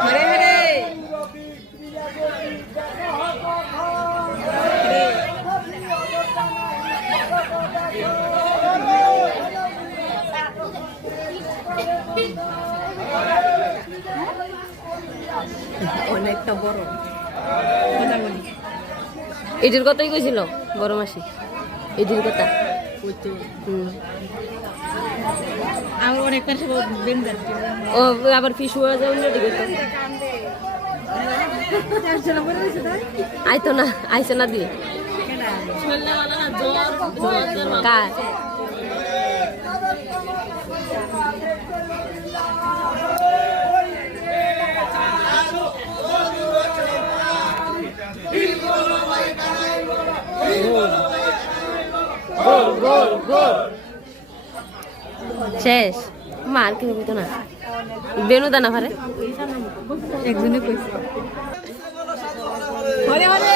হরে হরে অনেকটা বড় এটির কথাই কইছিল বড় মাসি এটির কথা আমার অনেক ও আবার ফিস হয়ে যায় আইতো না আইসে না দিয়ে কার শেষ মার কিনে কইতো না বেনু দানা পারে একজনে কইছে হরে হরে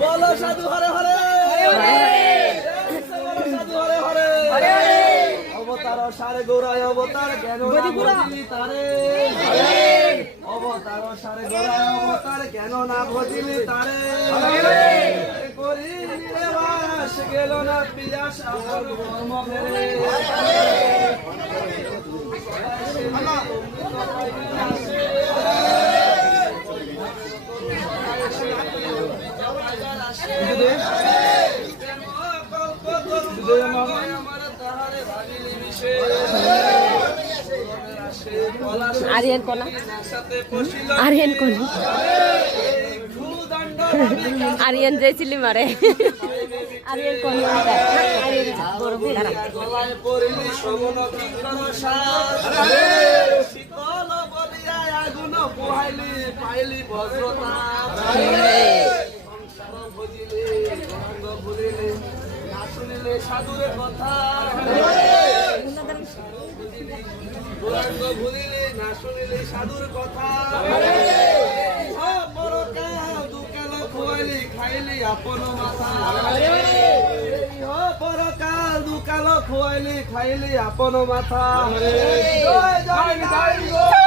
বলো সাধু হরে হরে সাধু হরে হরে অবতার সারে গৌরায় অবতার জ্ঞান না বুঝিলি তারে অবতার সারে গৌরায় অবতার জ্ঞান না বুঝিলি তারে করি নিবাস গেল না পিয়াস আপন কর্ম ফেরে আরিয়ান কোনা আরিয়ান কোনা আরিয়ান যাইছিলি মারে আরিয়ান কোনা বড় দাঁড়া পড়িলি শ্রবণ কিঙ্কর সার শীতল বলিয়া আগুন পোহাইলি পাইলি বজ্রতা সংসার ভজিলে রঙ্গ ভুলিলে না শুনিলে সাধুরে কথা গৌরাঙ্গ ভুলিলে না শুনিলে সাধুর কথা পরকাল দুকাল খোয়াইলি খাইলি আপন মাথা পরকাল দুকাল খোয়াইলি খাইলি আপন মাথা জয় জয় জয়